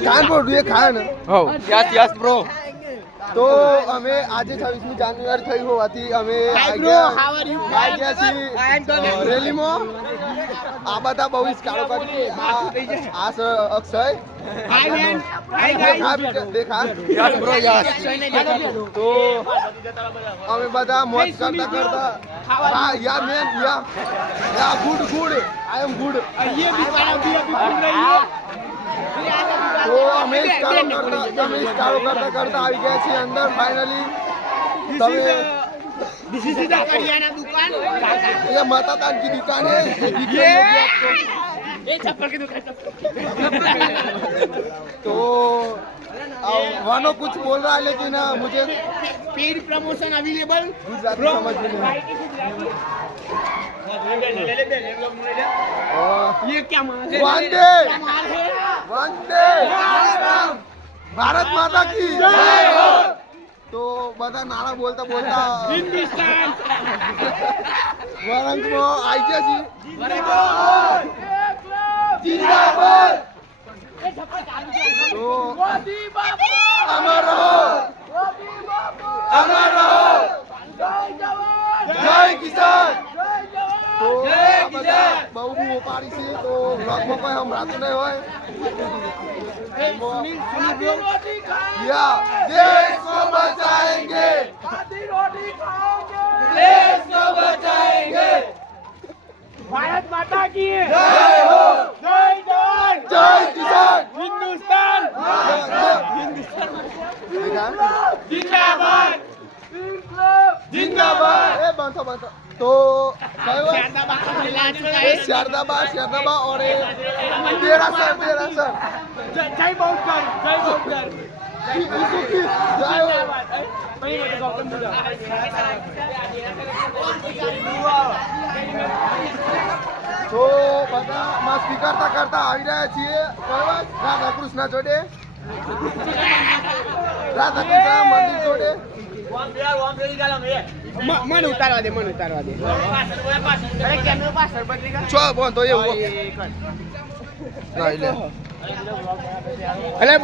કાનપુર એ ખાય ને હો યસ બ્રો તો અમે આજે 26મી જાન્યુઆરી થઈ હોવાથી અમે આવ્યા છીએ રેલીમાં આ બધા બહુ જ કાળો કરી આ અક્ષય દેખા યસ બ્રો યસ તો અમે બધા મોજ કરતા yeah man yeah good I am good તો અમે કાળો કરતા આવી ગયા છીએ અંદર ફાઇનલી તમે दिस इज द करियाना दुकान ये माता दान की दुकान है ये चप्पल की दुकान तो वानो कुछ बोल रहा है लेकिन मुझे पेड प्रमोशन अवेलेबल गुजराती समझ में नहीं ये क्या माल है वंदे माल है वंदे भारत माता की जय हो तो બધા નાણા બોલતા हिंदुस्तान વરંગમાં આવી ગયા છીએ જિંદાબાદ તો અમર રહો જય કિસાન તો બહુ બહુ પાડી છે તો બ્લોગમાં કોઈ સંભળાતું નહીં હોય या देश को बचाएंगे देश को बचाएंगे भारत माता की जय हो जय जवान जय किसान हिंदुस्तान जिंदाबाद जिंदाबाद ए बांधो तो शारदाबाद और देरासर जय बौद्धर जय बौद्धर जय हो તો બધા મસ્તી કરતા આવી રહ્યા છીએ રાધા કૃષ્ણ જોડે મંદિર જોડે मन उतारवा दे अरे कैमरा पासवर्ड बदलेगा છો બોલ તો એવું अरे